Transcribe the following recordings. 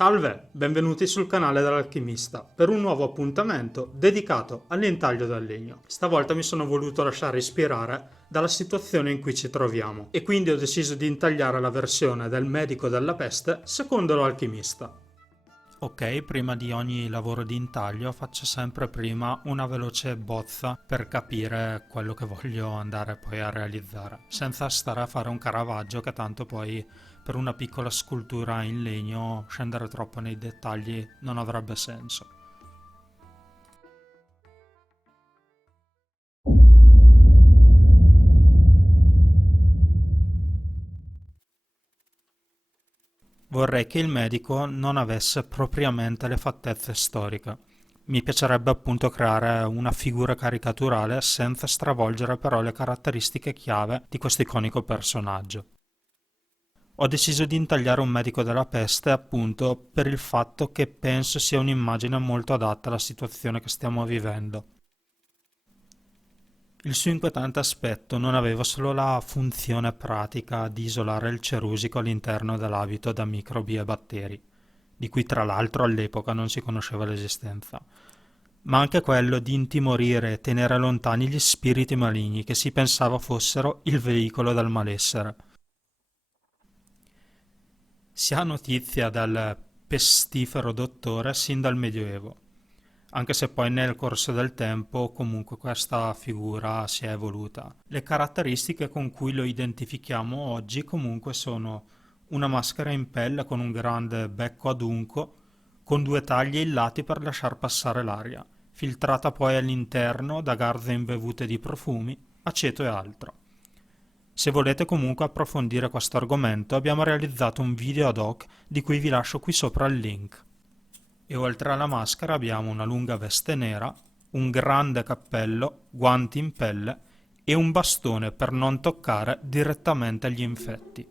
Salve, benvenuti sul canale dell'Alchimista per un nuovo appuntamento dedicato all'intaglio del legno. Stavolta mi sono voluto lasciare ispirare dalla situazione in cui ci troviamo e quindi ho deciso di intagliare la versione del medico della peste secondo l'Alchimista. Ok, prima di ogni lavoro di intaglio faccio sempre prima una veloce bozza per capire quello che voglio andare poi a realizzare, senza stare a fare un Caravaggio che tanto poi per una piccola scultura in legno scendere troppo nei dettagli non avrebbe senso. Vorrei che il medico non avesse propriamente le fattezze storiche. Mi piacerebbe appunto creare una figura caricaturale senza stravolgere però le caratteristiche chiave di questo iconico personaggio. Ho deciso di intagliare un medico della peste appunto per il fatto che penso sia un'immagine molto adatta alla situazione che stiamo vivendo. Il suo inquietante aspetto non aveva solo la funzione pratica di isolare il cerusico all'interno dell'abito da microbi e batteri, di cui tra l'altro all'epoca non si conosceva l'esistenza, ma anche quello di intimorire e tenere lontani gli spiriti maligni che si pensava fossero il veicolo del malessere. Si ha notizia del pestifero dottore sin dal Medioevo, anche se poi nel corso del tempo comunque questa figura si è evoluta. Le caratteristiche con cui lo identifichiamo oggi comunque sono una maschera in pelle con un grande becco adunco, con due taglie ai lati per lasciar passare l'aria, filtrata poi all'interno da garze imbevute di profumi, aceto e altro. Se volete comunque approfondire questo argomento abbiamo realizzato un video ad hoc di cui vi lascio qui sopra il link. E oltre alla maschera abbiamo una lunga veste nera, un grande cappello, guanti in pelle e un bastone per non toccare direttamente gli infetti.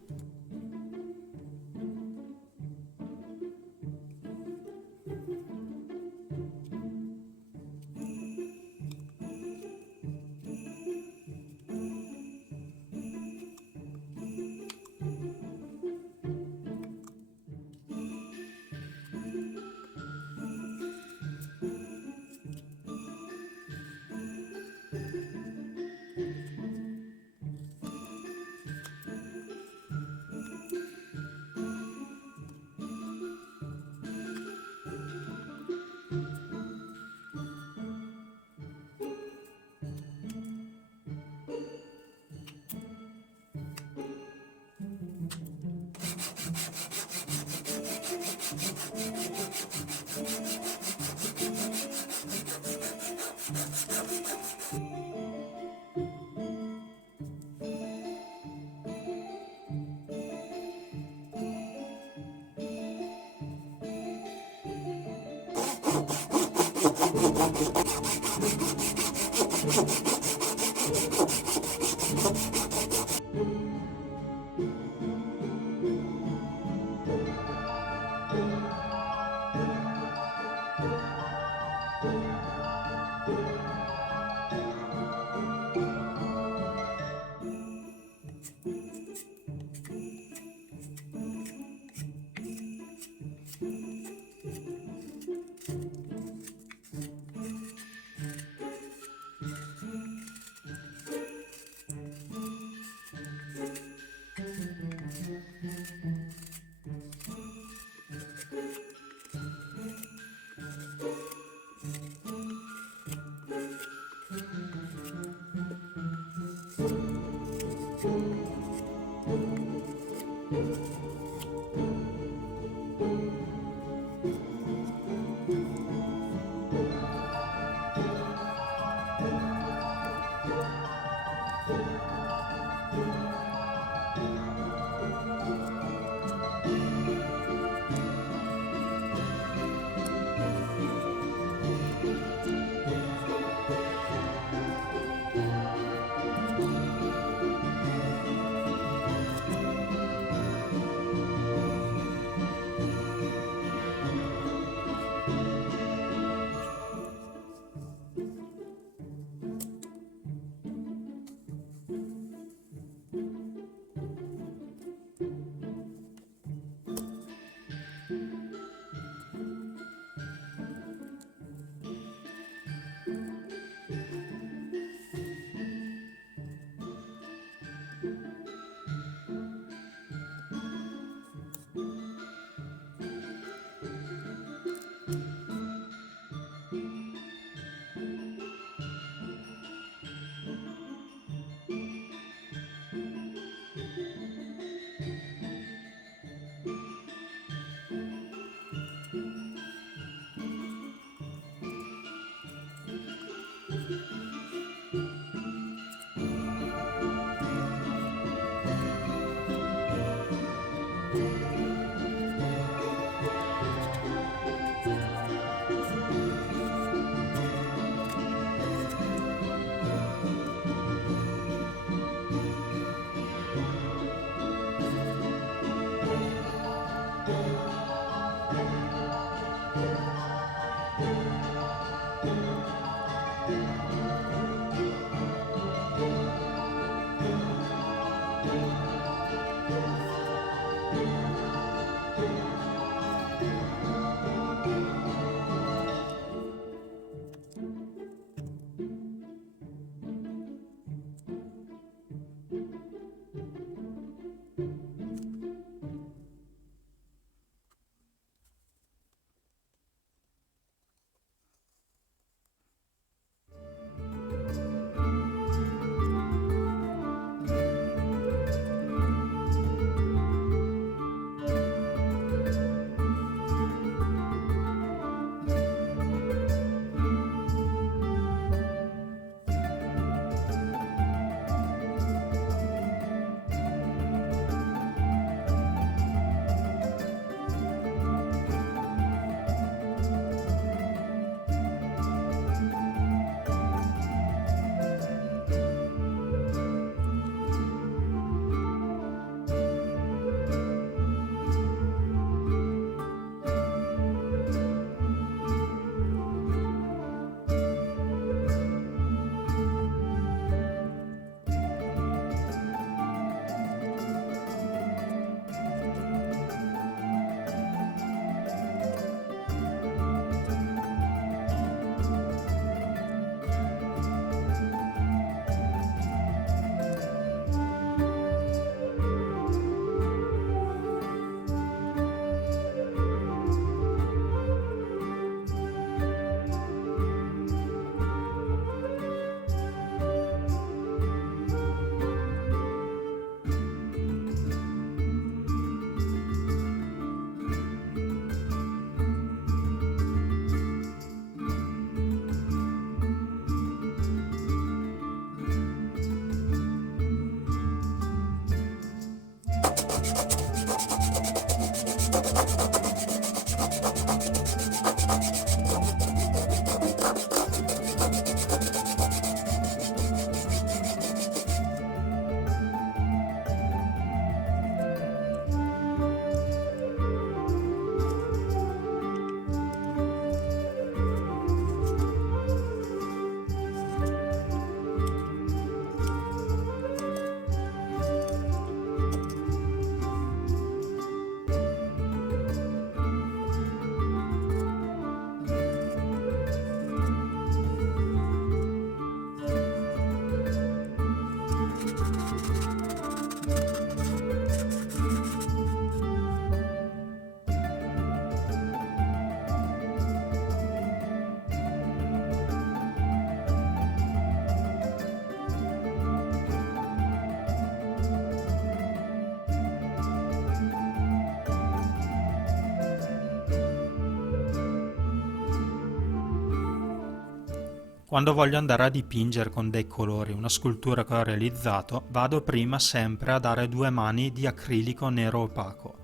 Quando voglio andare a dipingere con dei colori una scultura che ho realizzato, vado prima sempre a dare 2 mani di acrilico nero opaco.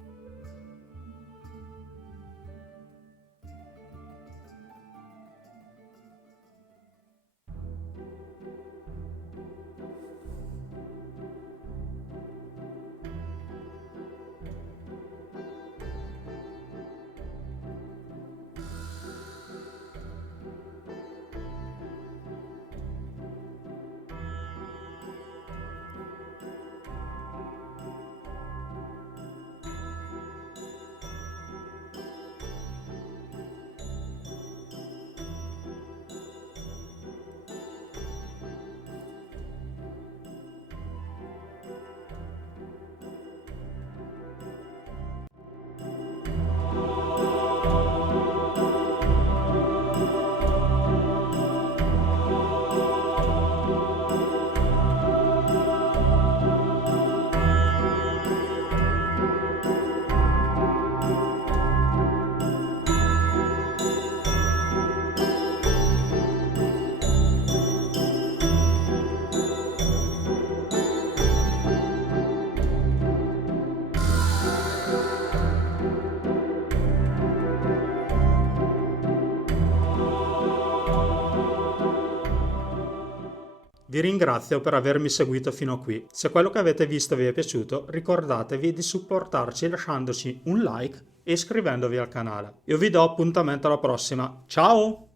Vi ringrazio per avermi seguito fino a qui. Se quello che avete visto vi è piaciuto, ricordatevi di supportarci lasciandoci un like e iscrivendovi al canale. Io vi do appuntamento alla prossima. Ciao!